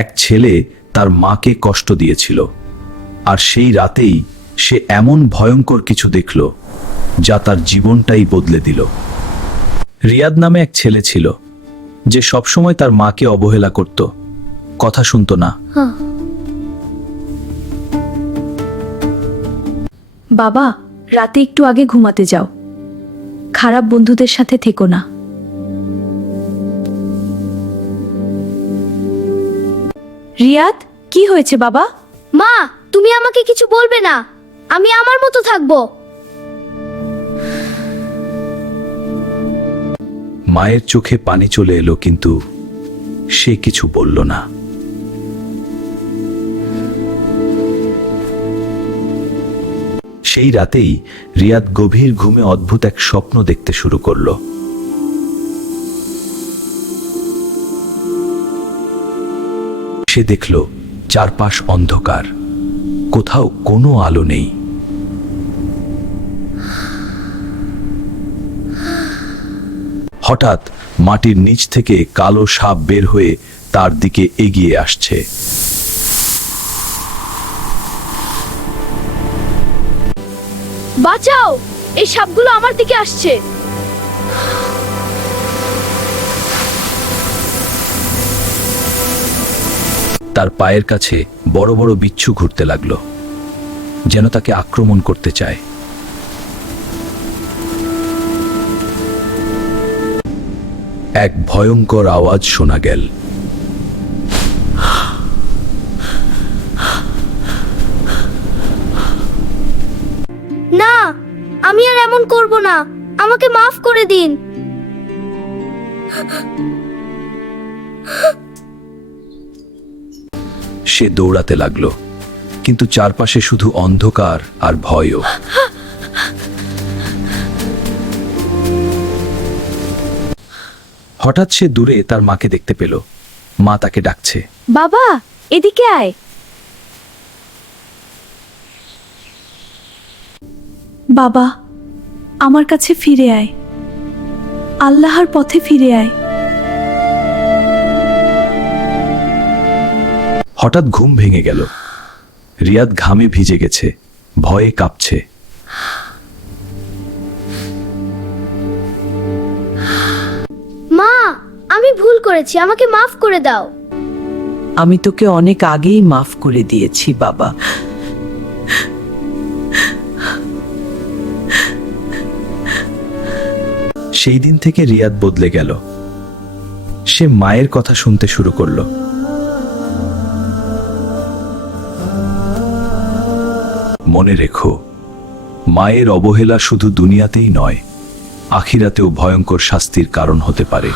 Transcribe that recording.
এক ছেলে তার মাকে কষ্ট দিয়েছিল, আর সেই রাতেই সে এমন ভয়ঙ্কর কিছু দেখল যা তার জীবনটাই বদলে দিল। রিয়াদ নামে এক ছেলে ছিল যে সবসময় তার মাকে অবহেলা করত, কথা শুনতো না। বাবা, রাতে একটু আগে ঘুমাতে যাও, খারাপ বন্ধুদের সাথে থেকো না। রিয়াদ, কি হয়েছে বাবা? মা, তুমি আমাকে কিছু বলবে না, আমি আমার মতো থাকবো। মায়ের চোখে পানি চলে এলো, কিন্তু সে কিছু বলল না। সেই রাতেই রিয়াদ গভীর ঘুমে অদ্ভুত এক স্বপ্ন দেখতে শুরু করল। সে দেখল চারপাশ অন্ধকার, কোথাও কোনো আলো নেই। হঠাৎ মাটির নিচ থেকে কালো সাপ বের হয়ে তার দিকে এগিয়ে আসছে। বাঁচাও, এই সাপগুলো আমার দিকে আসছে। তার পায়ের কাছে বড় বড় বিচ্ছু ঘুরতে লাগলো, যেন তাকে আক্রমণ করতে চায়। এক ভয়ঙ্কর আওয়াজ শোনা গেল। না, আমি আর এমন করব না, আমাকে মাফ করে দিন। সে দৌড়াতে লাগলো, কিন্তু চারপাশে শুধু অন্ধকার আর ভয়ও। হঠাৎ সে দূরে তার মাকে দেখতে পেল। মা তাকে ডাকছে। বাবা, এদিকে আয়। বাবা, আমার কাছে ফিরে আয়, আল্লাহর পথে ফিরে আয়। হঠাৎ ঘুম ভেঙে গেল। রিয়াদ ঘামে ভিজে গেছে, ভয়ে কাঁপছে। মা, আমি ভুল করেছি, আমাকে মাফ করে দাও। আমি তোকে অনেক আগেই মাফ করে দিয়েছি বাবা। সেই দিন থেকে রিয়াদ বদলে গেল। সে মায়ের কথা শুনতে শুরু করলো। মনে রেখো, মায়ের অবহেলা শুধু দুনিয়াতেই নয়, আখিরাতেও ভয়ঙ্কর শাস্তির কারণ হতে পারে।